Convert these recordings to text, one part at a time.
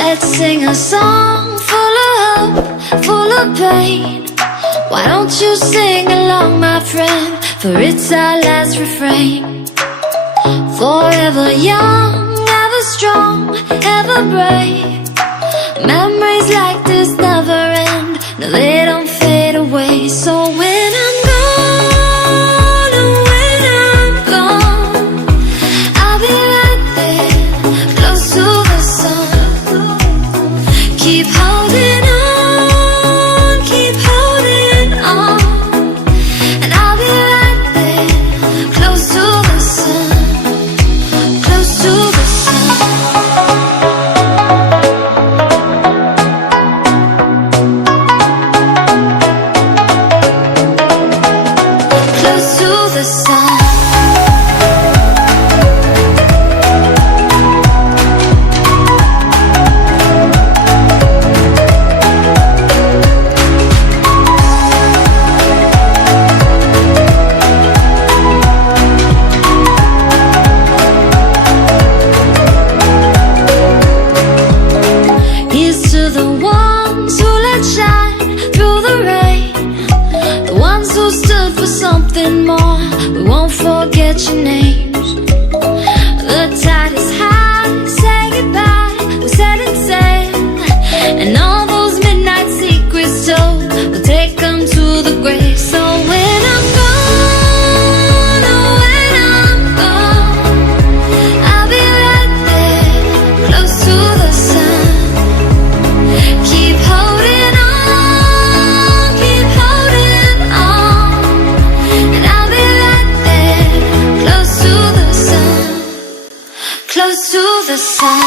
Let's sing a song full of hope, full of pain. Why don't you sing along, my friend, for it's our last refrain. Forever young, ever strong, ever brave. Memories like this never end, no, they don't fade away. So when I'm gone, oh, when I'm gone, I'll be right there, close to the sun. Keep holding on, keep holding on, and I'll be right there, close to the sun, close to the sun. Close to the sun. Here's to the ones who let shine through the rain, the ones who stood for something more. We won't forget your names. The tide is high, say goodbye, we're setting sail, and all those midnight secrets told, we'll take them to the grave. So when I'm gone, oh, when I'm gone, I'll be right there, close to the sun. Keep holding on, keep holding on, and I'll be right there, close to the sun, close to the sun. Close to the sun.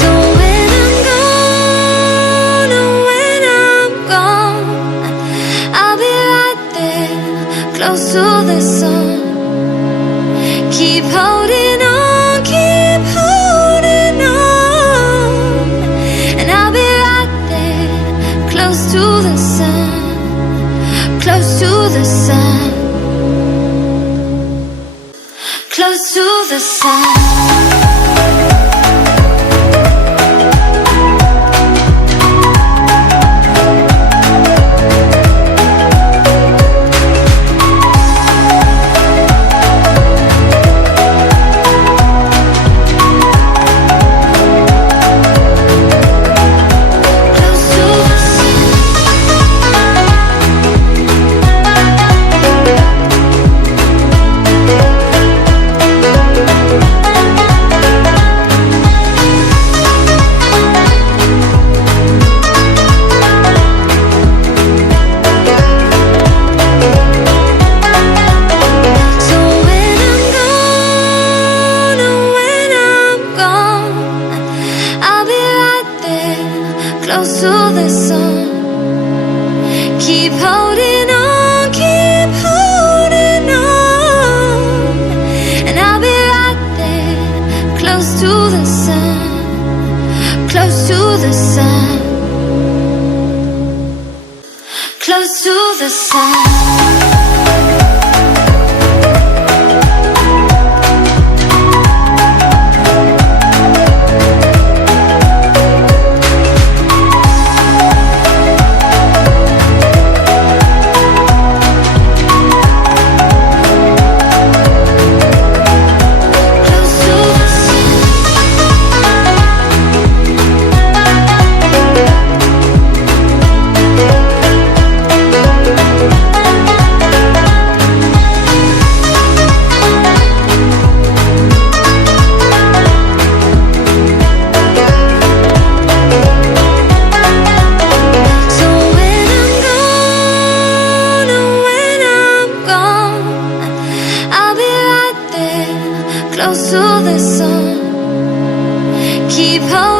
So when I'm gone, oh, when I'm gone, I'll be right there, close to the sun. Keep holding on, keep holding on, and I'll be right there, close to the sun, close to the sun, close to the sun. Close to the sun. So when I'm gone, oh, when I'm gone, I'll be right there, close to the sun. Keep holding on, keep holding on, and I'll be right there, close to the sun, close to the sun, close to the sun. Close to the sun. to the sun. Keep holding